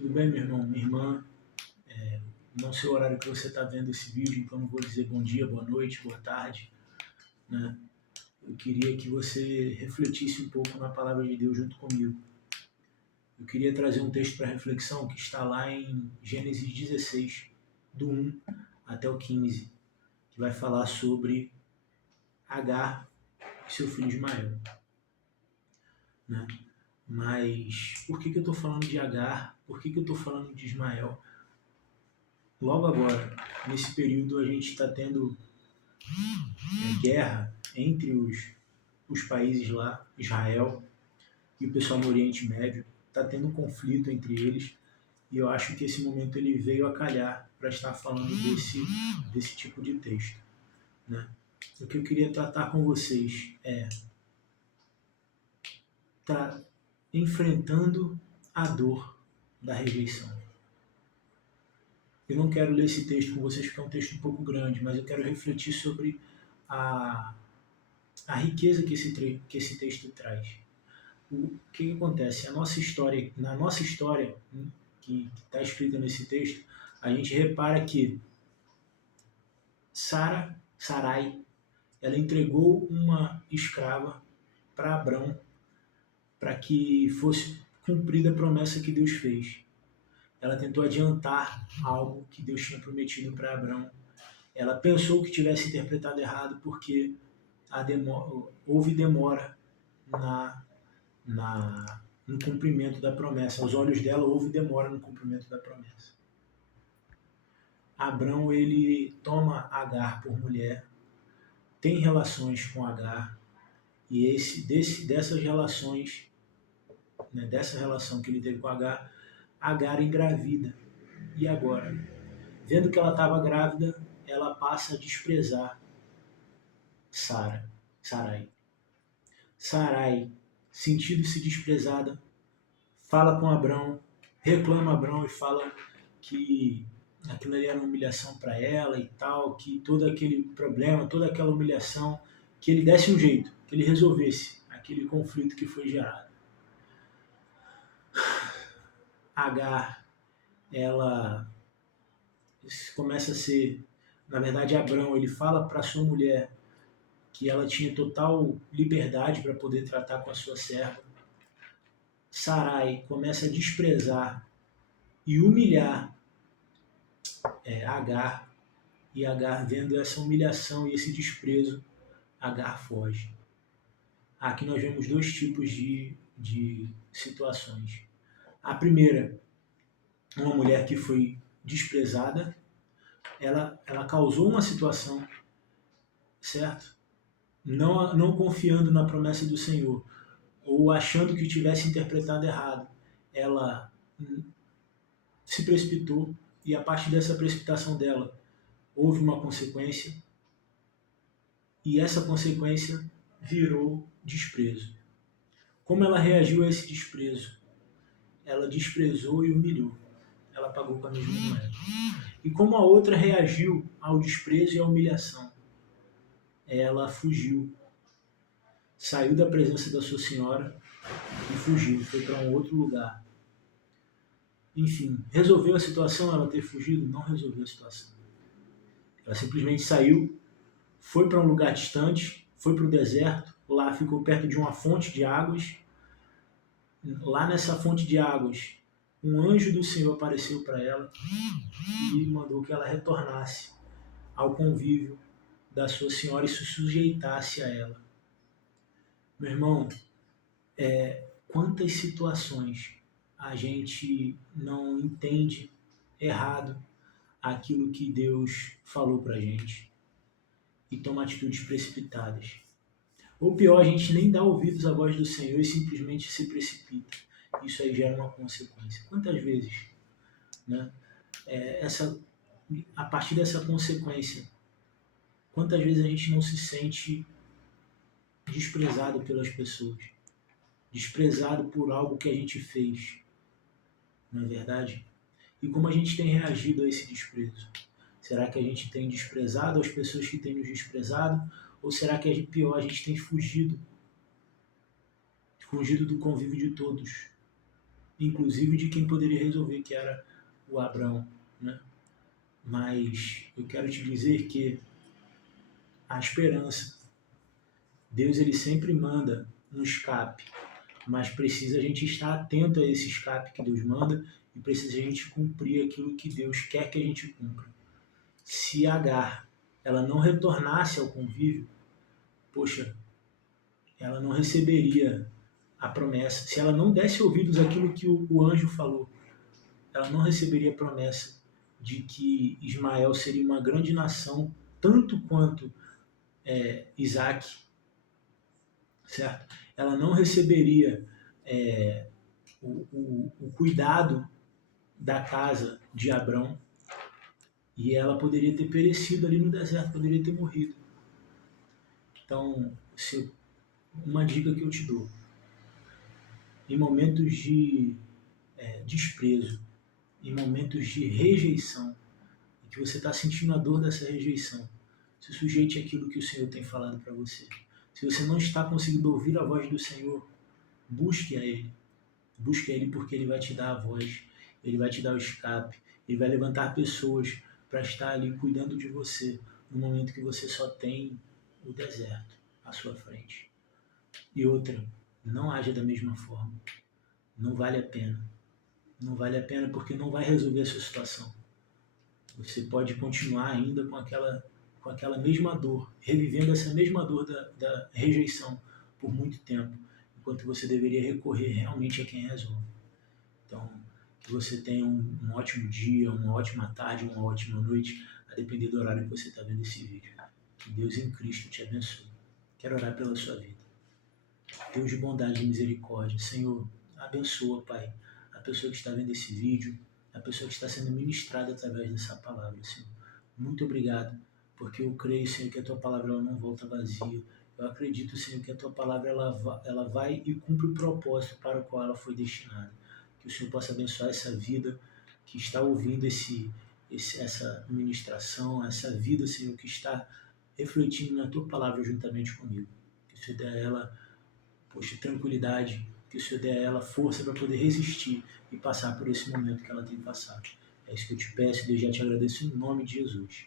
Tudo bem, meu irmão? Minha irmã, não sei o horário que você está vendo esse vídeo, então não vou dizer bom dia, boa noite, boa tarde, né? Eu queria que você refletisse um pouco na palavra de Deus junto comigo. Eu queria trazer um texto para reflexão que está lá em Gênesis 16, do 1 até o 15, que vai falar sobre Agar e seu filho Ismael, né? Mas por que eu estou falando de Agar? Por que eu estou falando de Ismael? Logo agora, nesse período, a gente está tendo guerra entre os países lá, Israel e o pessoal no Oriente Médio. Está tendo um conflito entre eles e eu acho que esse momento ele veio a calhar para estar falando desse tipo de texto, né? O que eu queria tratar com vocês é tá enfrentando a dor da rejeição. Eu não quero ler esse texto com vocês porque é um texto um pouco grande, mas eu quero refletir sobre a, a riqueza que esse texto traz. O que acontece? Na nossa história, que está escrita nesse texto, a gente repara que Sarai, ela entregou uma escrava para Abrão, para que fosse cumprida a promessa que Deus fez. Ela tentou adiantar algo que Deus tinha prometido para Abrão. Ela pensou que tivesse interpretado errado porque houve demora na, no cumprimento da promessa. Aos olhos dela, houve demora no cumprimento da promessa. Abrão, ele toma Agar por mulher, tem relações com Agar, e dessas relações, né, dessa relação que ele teve com Agar, Agar engravida. E agora? Vendo que ela estava grávida, ela passa a desprezar Sarai. Sarai, sentindo-se desprezada, fala com Abrão, reclama Abrão e fala que aquilo ali era uma humilhação para ela e tal, que todo aquele problema, toda aquela humilhação, que ele desse um jeito, que ele resolvesse aquele conflito que foi gerado. Agar, ela começa a ser, na verdade, Abrão, ele fala para sua mulher que ela tinha total liberdade para poder tratar com a sua serva. Sarai começa a desprezar e humilhar Agar, e Agar, vendo essa humilhação e esse desprezo, Agar foge. Aqui nós vemos dois tipos de situações. A primeira, uma mulher que foi desprezada, ela causou uma situação, certo? Não confiando na promessa do Senhor, ou achando que tivesse interpretado errado, ela se precipitou e a partir dessa precipitação dela houve uma consequência e essa consequência virou desprezo. Como ela reagiu a esse desprezo? Ela desprezou e humilhou. Ela pagou com a mesma moeda. E como a outra reagiu ao desprezo e à humilhação? Ela fugiu. Saiu da presença da sua senhora e fugiu. Foi para um outro lugar. Enfim, resolveu a situação ela ter fugido? Não resolveu a situação. Ela simplesmente saiu, foi para um lugar distante, foi para o deserto, lá ficou perto de uma fonte de águas. Lá nessa fonte de águas, um anjo do Senhor apareceu para ela e mandou que ela retornasse ao convívio da sua senhora e se sujeitasse a ela. Meu irmão, quantas situações a gente não entende errado aquilo que Deus falou pra gente e toma atitudes precipitadas. Ou pior, a gente nem dá ouvidos à voz do Senhor e simplesmente se precipita. Isso aí gera uma consequência. Quantas vezes, né? A partir dessa consequência, quantas vezes a gente não se sente desprezado pelas pessoas, desprezado por algo que a gente fez, não é verdade? E como a gente tem reagido a esse desprezo? Será que a gente tem desprezado as pessoas que têm nos desprezado? Ou será que pior, a gente tem fugido do convívio de todos? inclusive de quem poderia resolver, que era o Abrão, né? Mas eu quero te dizer que a esperança, Deus ele sempre manda um escape, mas precisa a gente estar atento a esse escape que Deus manda e precisa a gente cumprir aquilo que Deus quer que a gente cumpra. Se Agar ela não retornasse ao convívio, poxa, ela não receberia a promessa. Se ela não desse ouvidos àquilo que o anjo falou, ela não receberia a promessa de que Ismael seria uma grande nação, tanto quanto Isaac, certo? Ela não receberia o cuidado da casa de Abrão e ela poderia ter perecido ali no deserto, poderia ter morrido. Então, uma dica que eu te dou, em momentos de desprezo, em momentos de rejeição, e que você está sentindo a dor dessa rejeição, se sujeite àquilo que o Senhor tem falado para você. Se você não está conseguindo ouvir a voz do Senhor, busque a Ele. Busque a Ele porque Ele vai te dar a voz, Ele vai te dar o escape, Ele vai levantar pessoas para estar ali cuidando de você no momento que você só tem o deserto à sua frente. E outra, não haja da mesma forma. Não vale a pena. Não vale a pena porque não vai resolver a sua situação. Você pode continuar ainda com aquela mesma dor, revivendo essa mesma dor da rejeição por muito tempo, enquanto você deveria recorrer realmente a quem resolve. Então, que você tenha um ótimo dia, uma ótima tarde, uma ótima noite, a depender do horário que você está vendo esse vídeo. Que Deus em Cristo te abençoe. Quero orar pela sua vida. Deus de bondade e misericórdia, Senhor, abençoa, Pai, a pessoa que está vendo esse vídeo, a pessoa que está sendo ministrada através dessa palavra, Senhor. Muito obrigado, porque eu creio, Senhor, que a Tua palavra ela não volta vazia. Eu acredito, Senhor, que a Tua palavra ela vai e cumpre o propósito para o qual ela foi destinada. Que o Senhor possa abençoar essa vida que está ouvindo essa ministração, essa vida, Senhor, que está refletindo na Tua palavra juntamente comigo. Que o Senhor dê a ela, poxa, tranquilidade, que o Senhor dê a ela força para poder resistir e passar por esse momento que ela tem passado. É isso que eu te peço e desde já te agradeço em nome de Jesus.